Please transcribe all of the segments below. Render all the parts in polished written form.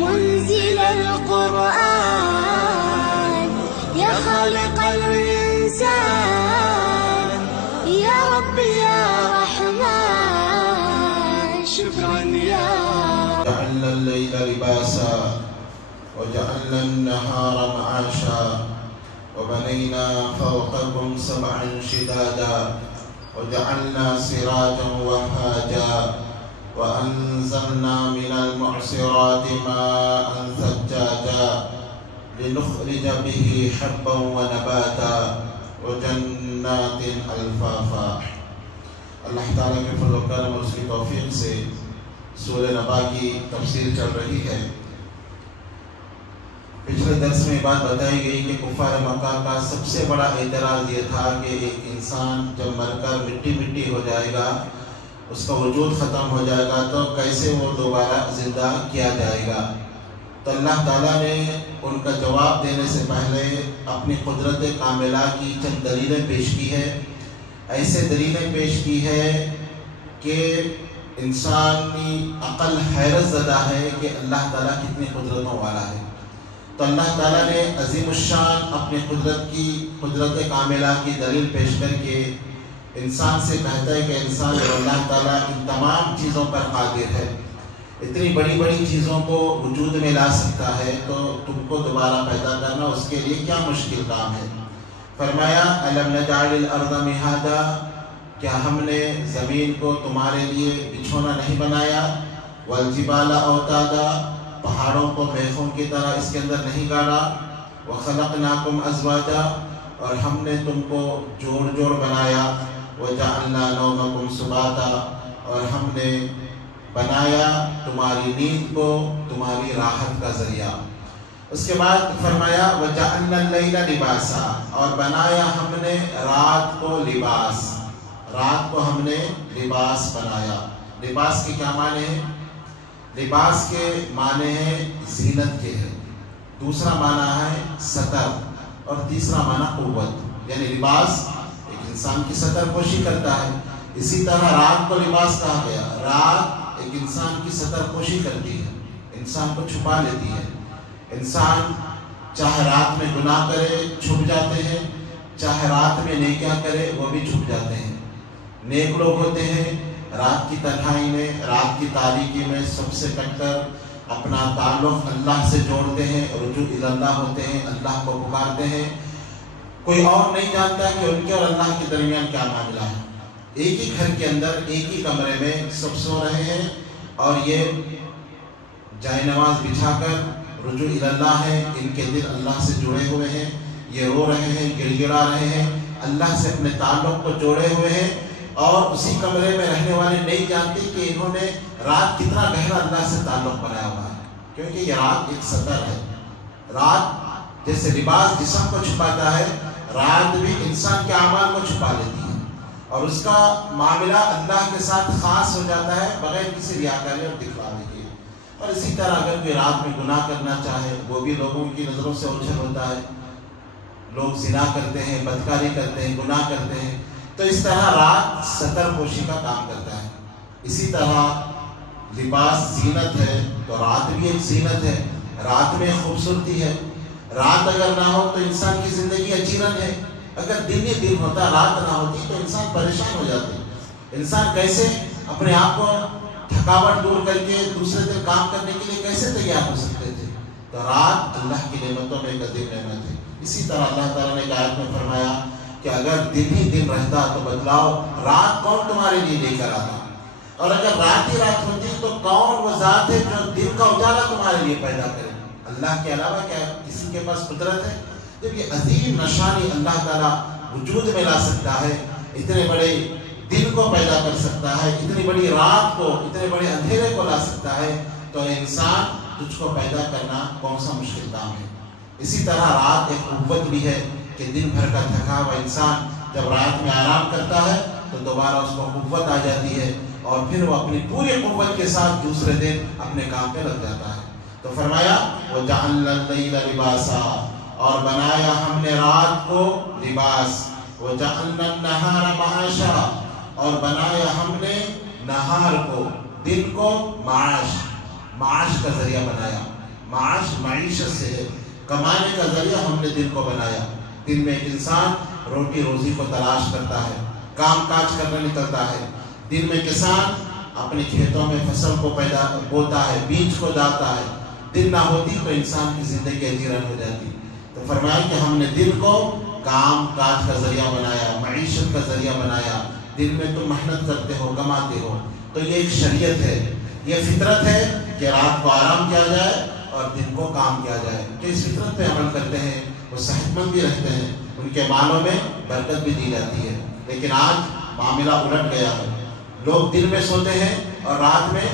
منزل القرآن يا خالق الإنسان يا رب يا رحمن شكرا يا جعلنا الليل لباسا وجعلنا النهار معاشا وبنينا فوقكم سبعا شدادا وجعلنا سراجا وهاجا وأنزلنا من المعصرات ماء ثجاجا لنخرج به حبا ونباتا وجنات الفافا۔ اللہ تعالیٰ کے فضل و کرم اور اس کی توفیق سے سورہ نبا کی تفسیر چل رہی ہے۔ پچھلے درس میں بات بتائی گئی کہ کفار مکہ کا سب سے بڑا اعتراض یہ تھا کہ ایک انسان جب مر کر مٹی مٹی ہو جائے گا، اس کا وجود ختم ہو جائے گا، تو کیسے وہ دوبارہ زندہ کیا جائے گا۔ تو اللہ تعالیٰ نے ان کا جواب دینے سے پہلے اپنی قدرت کاملہ کی چند دلیلیں پیش کی ہے۔ ایسے دلیلیں پیش کی ہے کہ انسانی عقل حیرت زدہ ہے کہ اللہ تعالیٰ کتنی قدرتوں والا ہے۔ تو اللہ تعالیٰ نے عظیم الشان اپنی قدرت کاملہ کی دلیل پیش کر کے انسان سے کہتا ہے کہ انسان اللہ تعالیٰ ان تمام چیزوں پر قادر ہے، اتنی بڑی بڑی چیزوں کو وجود میں لا سکتا ہے، تو تم کو دوبارہ پیدا کرنا اس کے لیے کیا مشکل کام ہے۔ فرمایا أَلَمْ نَجْعَلِ الْأَرْضَ مِهَادًا، کیا ہم نے زمین کو تمہارے لیے بچھونا نہیں بنایا، وَالْجِبَالَ أَوْتَادًا، پہاڑوں کو میخوں کی طرح اس کے اندر نہیں گاڑا، وَخَلَقْنَاكُمْ أَزْوَاجًا، اور ہم نے تم کو جوڑ جوڑ بنایا، وَجَعَلْنَا نَوْمَكُمْ سُبَاتًا، اور ہم نے بنایا تمہاری نیند کو تمہاری راحت کا ذریعہ۔ اس کے بعد فرمایا وَجَعَلْنَا اللَّيْلَ لِبَاسًا، اور بنایا ہم نے رات کو لباس، رات کو ہم نے لباس بنایا۔ لباس کے کیا معنی ہیں؟ لباس کے معنی ہیں زینت کے ہے، دوسرا معنی ہے ستر، اور تیسرا معنی قوت۔ یعنی لباس ایک انسان کی ستر پوشی کرتا ہے، اسی طرح رات کو لباس کہا گیا۔ رات ایک انسان کی ستر پوشی کرتی ہے، انسان کو چھپا لیتی ہے۔ انسان چاہے رات میں گناہ کرے چھپ جاتے ہیں، چاہے رات میں نیکیاں کرے وہ بھی چھپ جاتے ہیں۔ نیک لوگ ہوتے ہیں رات کی تنہائی میں، رات کی تاریکی میں سب سے کٹ کر اپنا تعلق اللہ سے جوڑتے ہیں، رجوع اللہ ہوتے ہیں، اللہ کو پکارتے ہیں۔ کوئی اور نہیں جانتا کہ ان کے اور اللہ کے درمیان کیا معاملہ ہے۔ ایک ہی گھر کے اندر ایک ہی کمرے میں سب سو رہے ہیں، اور یہ جائے نماز بچھا کر رجوع اللہ ہے، ان کے دل اللہ سے جڑے ہوئے ہیں، یہ رو رہے ہیں، گڑ گڑا رہے ہیں، اللہ سے اپنے تعلق کو جوڑے ہوئے ہیں، اور اسی کمرے میں رہنے والے نہیں جانتے کہ انہوں نے رات کتنا گہرا اللہ سے تعلق بنایا ہوا ہے، کیونکہ یہ رات ایک ستر ہے۔ رات جیسے لباس جسم کو چھپاتا ہے، رات بھی انسان کے اعمال کو چھپا لیتی ہے، اور اس کا معاملہ اللہ کے ساتھ خاص ہو جاتا ہے بغیر کسی ریاکاری اور دکھلاوے کے۔ اور اسی طرح اگر کوئی رات میں گناہ کرنا چاہے وہ بھی لوگوں کی نظروں سے اوجھل ہوتا ہے، لوگ زنا کرتے ہیں، بدکاری کرتے ہیں، گناہ کرتے ہیں، تو اس طرح رات ستر پوشی کا کام کرتا ہے۔ اسی طرح لباس زینت ہے تو رات بھی ایک زینت ہے، رات میں خوبصورتی ہے۔ رات اگر نہ ہو تو انسان کی زندگی اچیرن ہے، اگر دن ہی دن ہوتا رات نہ ہوتی تو انسان پریشان ہو جاتے۔ انسان کیسے اپنے آپ کو تھکاوٹ دور کر کے دوسرے دن کام کرنے کے لیے کیسے تیار ہو سکتے تھے؟ تو رات اللہ کی نعمتوں میں ایک عظیم نعمت ہے۔ اسی طرح اللہ تعالیٰ نے ایک آیت میں فرمایا کہ اگر دن ہی دن رہتا تو بتلاؤ رات کون تمہارے لیے لے کر آتا، اور اگر رات ہی رات ہوتی تو کون وہ ذات ہے جو دن کا اجالا تمہارے لیے پیدا کرے؟ اللہ کے علاوہ کیا کسی کے پاس قدرت ہے؟ جب یہ عظیم نشانی اللہ تعالیٰ وجود میں لا سکتا ہے، اتنے بڑے دن کو پیدا کر سکتا ہے، اتنی بڑی رات کو، اتنے بڑے اندھیرے کو لا سکتا ہے، تو انسان تجھ کو پیدا کرنا کون سا مشکل کام ہے؟ اسی طرح رات ایک قوت بھی ہے کہ دن بھر کا تھکا ہوا انسان جب رات میں آرام کرتا ہے تو دوبارہ اس کو قوت آ جاتی ہے، اور پھر وہ اپنی پوری قوت کے ساتھ دوسرے دن اپنے کام پہ لگ جاتا ہے۔ تو فرمایا وَجَعَلْنَا اللَّيْلَ لِبَاسًا، اور بنایا ہم نے رات کو لباس، وَجَعَلْنَا النَّهَارَ مَعَاشًا، اور بنایا ہم نے نہار کو، دن کو معاش کا ذریعہ بنایا۔ معیشت سے ہے، کمانے کا ذریعہ ہم نے دن کو بنایا۔ دن میں ایک انسان روٹی روزی کو تلاش کرتا ہے، کام کاج کرنے نکلتا ہے۔ دن میں کسان اپنے کھیتوں میں فصل کو بوتا ہے، بیج کو ڈالتا ہے۔ دن نہ ہوتی تو انسان کی زندگی حیران ہو جاتی۔ تو فرمایا کہ ہم نے دن کو کام کاج کا ذریعہ بنایا، معیشت کا ذریعہ بنایا۔ دن میں تم محنت کرتے ہو، کماتے ہو۔ تو یہ ایک شریعت ہے، یہ فطرت ہے کہ رات کو آرام کیا جائے اور دن کو کام کیا جائے۔ جو اس فطرت پہ عمل کرتے ہیں وہ صحت مند بھی رہتے ہیں، ان کے مالوں میں برکت بھی دی جاتی ہے۔ لیکن آج معاملہ الٹ گیا ہے، لوگ دن میں سوتے ہیں اور رات میں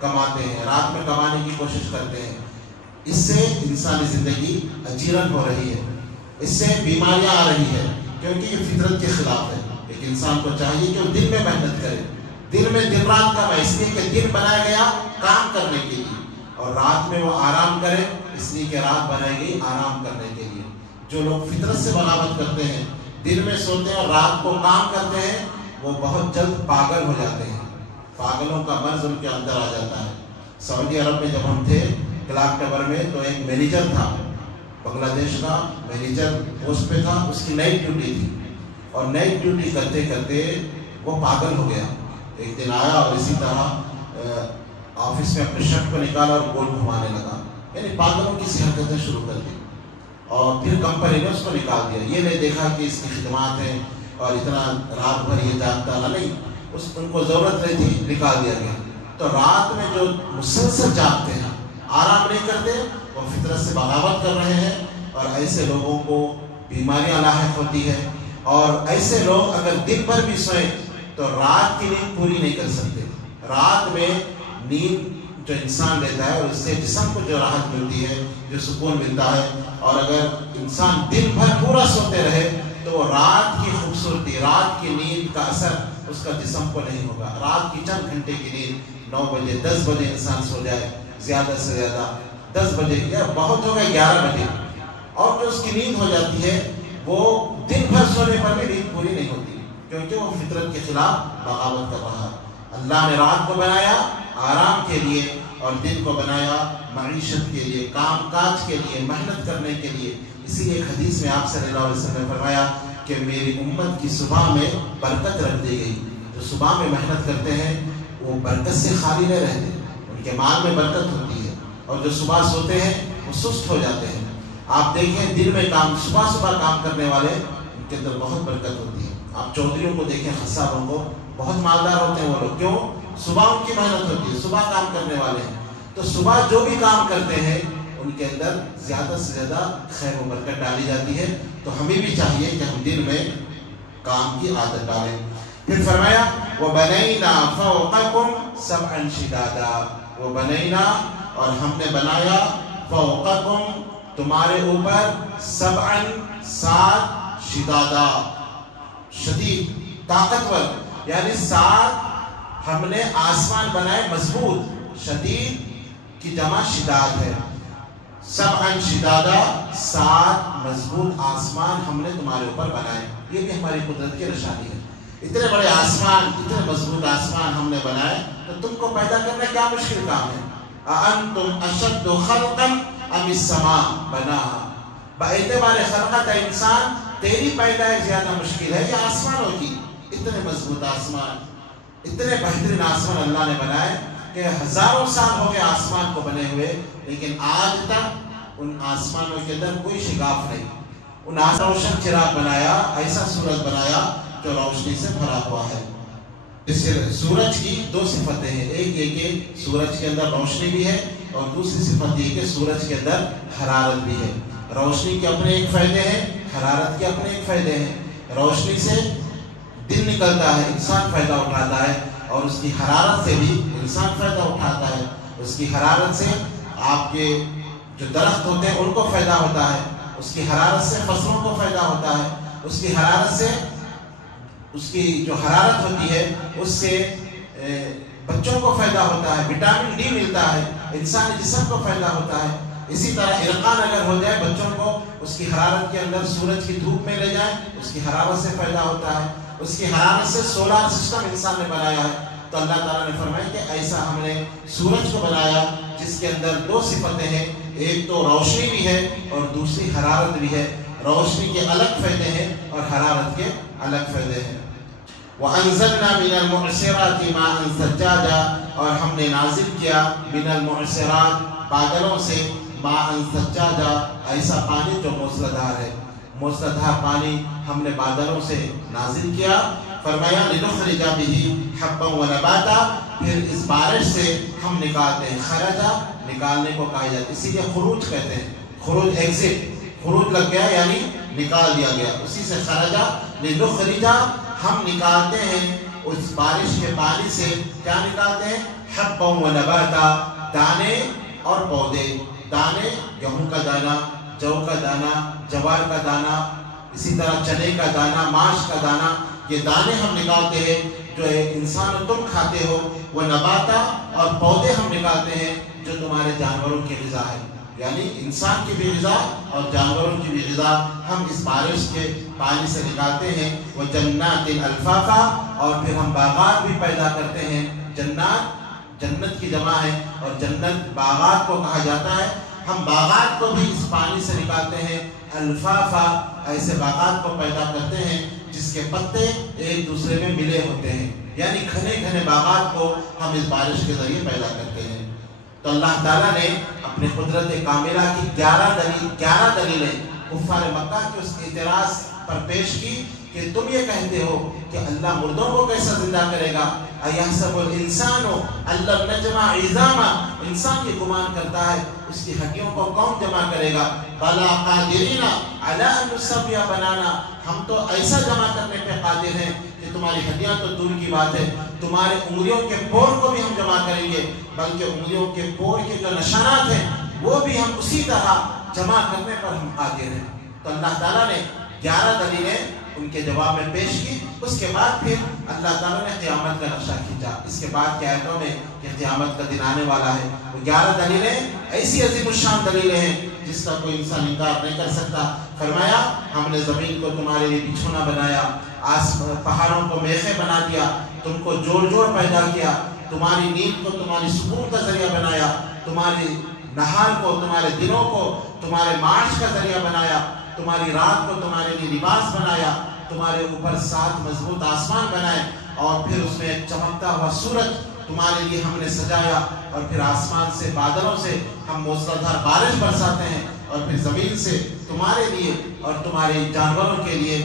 کماتے ہیں، رات میں کمانے کی کوشش کرتے ہیں۔ اس سے انسانی زندگی اجیرن ہو رہی ہے، اس سے بیماریاں آ رہی ہیں، کیونکہ یہ فطرت کے خلاف ہے۔ ایک انسان کو چاہیے کہ وہ دن میں محنت کرے، دن میں دن رات کا اس لیے کہ دن بنایا گیا کام کرنے کے لیے، اور رات میں وہ آرام کرے اس لیے کہ رات بنائی گئی آرام کرنے کے لیے۔ جو لوگ فطرت سے بغاوت کرتے ہیں، دن میں سوتے ہیں اور رات کو کام کرتے ہیں، وہ بہت جلد پاگل ہو جاتے ہیں۔ پاگلوں کا مرض ان کے اندر آ جاتا ہے۔ سعودی عرب میں جب ہم تھے کلاک ٹاور میں، تو ایک مینیجر تھا، بنگلہ دیش کا مینیجر پوسٹ پہ تھا، اس کی نائٹ ڈیوٹی تھی، اور نائٹ ڈیوٹی کرتے کرتے وہ پاگل ہو گیا۔ ایک دن آیا اور اسی طرح آفس میں اپنے شرٹ کو نکالا اور گول گھمانے لگا، یعنی پاگلوں کی سی حرکتیں شروع کر دی، اور پھر کمپنی نے اس کو نکال دیا۔ یہ نہیں دیکھا کہ اس کی خدمات ہیں اور اتنا رات بھر یہ جاگتا رہا، نہیں، ان کو ضرورت نہیں تھی، نکال دیا گیا۔ تو رات میں جو مسلسل جاگتے ہیں، آرام نہیں کرتے، وہ فطرت سے بغاوت کر رہے ہیں، اور ایسے لوگوں کو بیماریاں لاحق ہوتی ہے۔ اور ایسے لوگ اگر دن بھر بھی سوئیں تو رات کی نیند پوری نہیں کر سکتے۔ رات میں نیند جو انسان لیتا ہے، اور اس سے جسم کو جو راحت ملتی ہے، جو سکون ملتا ہے، اور اگر انسان دن بھر پورا سوتے رہے تو رات کی خوبصورتی، رات کی نیند کا اثر اس کا جسم کو نہیں ہوگا۔ رات کی چند گھنٹے کی نیند 9 بجے 10 بجے انسان سو جائے، زیادہ سے زیادہ 10 بجے یا بہت ہو گئے 11 بجے، اور جو اس کی نیند ہو جاتی ہے وہ دن بھر سونے پر بھی نیند پوری نہیں ہوتی، کیونکہ وہ فطرت کے خلاف بغاوت کر رہا ہے۔ اللہ نے رات کو بنایا آرام کے لیے، اور دن کو بنایا معیشت کے لیے، کام کاج کے لیے، محنت کرنے کے لیے۔ اسی لیے ایک حدیث میں آپ صلی اللہ علیہ وسلم نے فرمایا کہ میری امت کی صبح میں برکت رکھ دی گئی۔ جو صبح میں محنت کرتے ہیں وہ برکت سے خالی نہیں رہتے، ان کے مال میں برکت ہوتی ہے، اور جو صبح سوتے ہیں وہ سست ہو جاتے ہیں۔ آپ دیکھیں دن میں صبح کام کرنے والے، ان کے اندر بہت برکت ہوتی ہے۔ آپ چودھریوں کو دیکھیں، خسابوں کو، بہت مالدار ہوتے ہیں وہ لوگ، کیوں؟ صبح ان کی محنت ہوتی ہے، صبح کام کرنے والے ہیں۔ تو صبح جو بھی کام کرتے ہیں ان کے اندر زیادہ سے زیادہ خیر و برکت ڈالی جاتی ہے۔ تو ہمیں بھی چاہیے کہ ہم دن میں کام کی عادت ڈالیں۔ پھر فرمایا وَبَنَيْنَا فَوْقَكُمْ سَبْعًا شِدَادًا، وَبَنَيْنَا، اور ہم نے بنایا، فَوْقَكُمْ، تمہارے اوپر، سَبْعًا، 7، شِدَادًا، شدید، طاقتور، یعنی 7 ہم نے آسمان بنائے مضبوط۔ شدید کی جمع شداد ہے۔ سبعاً شدادا، 7 مضبوط آسمان ہم نے تمہارے اوپر بنائے۔ یہ بھی ہماری قدرت کی نشانی ہے۔ اتنے بڑے آسمان، اتنے مضبوط آسمان ہم نے بنائے، تو تم کو پیدا کرنا کیا مشکل کام ہے؟ أَأَنْتُمْ أَشَدُّ خَلْقًا أَمِ السَّمَاءُ بَنَاهَا، باعتبار خلقت انسان تیری پیدائش زیادہ مشکل ہے یا آسمانوں کی؟ اتنے مضبوط آسمان، اتنے بہترین آسمان اللہ نے بنائے کہ ہزاروں سال ہو گئے آسمان کو بنے ہوئے، لیکن آج تک ان آسمانوں کے اندر کوئی شگاف نہیں۔ ان روشن چراغ بنایا، ایسا سورج بنایا جو روشنی سے بھرا ہوا ہے۔ اس سورج کی 2 صفتیں ہیں، ایک یہ کہ سورج کے اندر روشنی بھی ہے، اور دوسری صفت یہ کہ سورج کے اندر حرارت بھی ہے۔ روشنی کے اپنے ایک فائدے ہیں، حرارت کے اپنے ایک فائدے ہیں۔ روشنی سے دن نکلتا ہے، انسان فائدہ اٹھاتا ہے، اور اس کی حرارت سے بھی انسان فائدہ اٹھاتا ہے۔ اس کی حرارت سے آپ کے جو درخت ہوتے ہیں ان کو فائدہ ہوتا ہے، اس کی حرارت سے فصلوں کو فائدہ ہوتا ہے، اس کی حرارت سے، اس کی جو حرارت ہوتی ہے اس سے بچوں کو فائدہ ہوتا ہے، وٹامن ڈی ملتا ہے، انسانی جسم کو فائدہ ہوتا ہے۔ اسی طرح ارقان اگر ہو جائے بچوں کو، اس کی حرارت کے اندر سورج کی دھوپ میں لے جائیں، اس کی حرارت سے فائدہ ہوتا ہے۔ اس کی حرارت سے سولار سسٹم انسان نے بنایا ہے۔ تو اللہ تعالیٰ نے فرمایا کہ ایسا ہم نے سورج کو بنایا جس کے اندر دو صفتیں ہیں، ایک تو روشنی بھی ہے اور دوسری حرارت بھی ہے۔ روشنی کے الگ فائدے ہیں اور حرارت کے الگ فائدے ہیں۔ وَأَنزَلْنَا مِنَ الْمُعْصِرَاتِ مَاءً ثَجَّاجًا، اور ہم نے نازل کیا من المعصرات، بادلوں سے، ماءً ثجاجا، ایسا پانی جو موسلادھار ہے، موسلادھار پانی ہم نے بادلوں سے نازل کیا۔ فرمایا لنخرج به حبا ونباتا، پھر اس بارش سے ہم نکالتے ہیں، خرجا نکالنے کو کہا جاتا ہے، اسی لیے خروج کہتے ہیں، خروج ایگزٹ، خروج لگ گیا یعنی نکال دیا گیا، اسی سے خرجا لنخرج، ہم نکالتے ہیں اس بارش کے پانی سے، کیا نکالتے ہیں؟ حبا ونباتا، دانے اور پودے، دانے گیہوں کا دانہ، جو کا دانہ، جوار کا دانہ، اسی طرح چنے کا دانہ، ماش کا دانہ، یہ دانے ہم نکالتے ہیں جو انسان تم کھاتے ہو، وہ نباتا، اور پودے ہم نکالتے ہیں جو تمہارے جانوروں کی غذا ہے، یعنی انسان کی بھی غذا اور جانوروں کی بھی غذا ہم اس بارش کے پانی سے نکالتے ہیں۔ وَجَنَّاتٍ أَلْفَافًا، اور پھر ہم باغات بھی پیدا کرتے ہیں۔ جنات جنت کی جمع ہے اور جنت باغات کو کہا جاتا ہے، ہم باغات کو بھی اس پانی سے نکالتے ہیں۔ الفافا، ایسے باغات کو پیدا کرتے ہیں جس کے پتے ایک دوسرے میں ملے ہوتے ہیں، یعنی گھنے گھنے باغات کو ہم اس بارش کے ذریعے پیدا کرتے ہیں۔ تو اللہ تعالیٰ نے اپنے قدرت کاملہ کی 11 دلیلیں کفار مکہ کے اس اعتراض پر پیش کی کہ تم یہ کہتے ہو کہ اللہ مردوں کو کیسا زندہ کرے گا؟ ایحسب الانسان ان لن نجمع عظاما، انسان یہ گمان کرتا ہے اس کی ہڈیوں کو کون جمع کرے گا؟ بلا قادرین علی ان نسوی بنانا، ہم تو ایسا جمع کرنے پہ قادر ہیں کہ تمہاری ہڈیاں تو دور کی بات ہے، تمہارے انگلیوں کے پور کو بھی ہم جمع کریں گے، بلکہ انگلیوں کے پور کے جو نشانات ہیں وہ بھی ہم اسی طرح جمع کرنے پر ہم قادر ہیں۔ تو اللہ تعالیٰ نے 11 دلیلیں ان کے جواب میں پیش کی۔ اس کے بعد پھر اللہ تعالیٰ نے قیامت کا نقشہ کھینچا، اس کے بعد کی آیتوں میں کہ قیامت کا دن آنے والا ہے۔ وہ 11 دلیلیں ایسی عظیم الشان دلیلیں ہیں جس کا کوئی انسان انکار نہیں کر سکتا۔ فرمایا ہم نے زمین کو تمہارے لیے بچھونا بنایا، پہاڑوں کو میخیں بنا دیا، تم کو جوڑ جوڑ پیدا کیا، تمہاری نیند کو تمہاری سکون کا ذریعہ بنایا، تمہاری نہار کو، تمہارے دنوں کو تمہارے معاش کا ذریعہ بنایا، تمہاری رات کو تمہارے لیے لباس بنایا، تمہارے اوپر 7 مضبوط آسمان بنائے، اور پھر اس میں ایک چمکتا ہوا سورج تمہارے لیے ہم نے سجایا، اور پھر آسمان سے بادلوں سے ہم موسلادھار بارش برساتے ہیں، اور پھر زمین سے تمہارے لیے اور تمہارے جانوروں کے لیے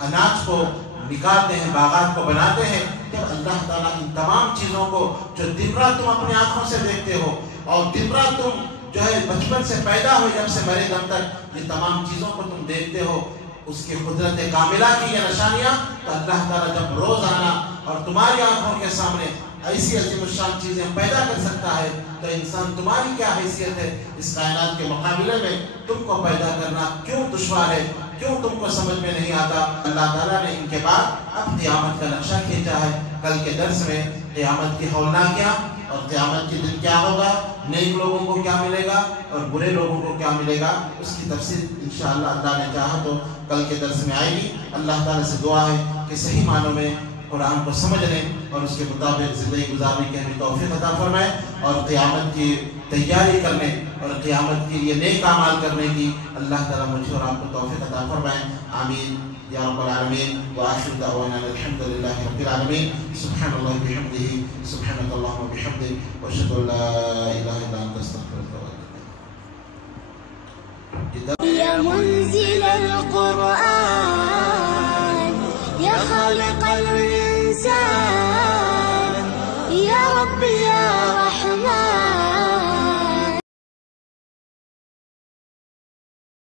اناج کو نکالتے ہیں، باغات کو بناتے ہیں۔ جب اللہ تعالیٰ ان تمام چیزوں کو جو دن رات تم اپنی آنکھوں سے دیکھتے ہو، اور دن رات تم جو ہے بچپن سے پیدا ہو جب سے مرے دم تک یہ تمام چیزوں کو تم دیکھتے ہو، اس کی قدرت کاملہ کی یہ نشانیاں، تو اللہ تعالیٰ جب روزانہ اور تمہاری آنکھوں کے سامنے ایسی عظیم الشان چیزیں پیدا کر سکتا ہے، تو انسان تمہاری کیا حیثیت ہے اس کائنات کے مقابلے میں؟ تم کو پیدا کرنا کیوں دشوار ہے، کیوں تم کو سمجھ میں نہیں آتا؟ اللہ تعالیٰ نے ان کے بعد اب قیامت کا نقشہ کھینچا ہے۔ کل کے درس میں قیامت کی ہولناکیاں اور قیامت کے دن کیا ہوگا، نیک لوگوں کو کیا ملے گا اور برے لوگوں کو کیا ملے گا، اس کی تفصیل انشاءاللہ اللہ نے چاہا تو کل کے درس میں آئے گی۔ اللہ تعالیٰ سے دعا ہے کہ صحیح معنوں میں قرآن کو سمجھنے اور اس کے مطابق زندگی گزارنے کی ہمیں توفیق عطا فرمائے، اور قیامت کی تیاری کرنے اور قیامت کے لیے نیک اعمال کرنے کی اللہ تعالیٰ مجھے اور آپ کو توفیق عطا فرمائے۔ آمین یا رب العالمین۔ وآخر دعوانا الحمد للہ رب العالمین۔ سبحان اللہ بحمدہ، سبحانک اللہم وبحمدک، واشہد ان لا الہ الا انت استغفرک واتوب الیک۔ يا منزل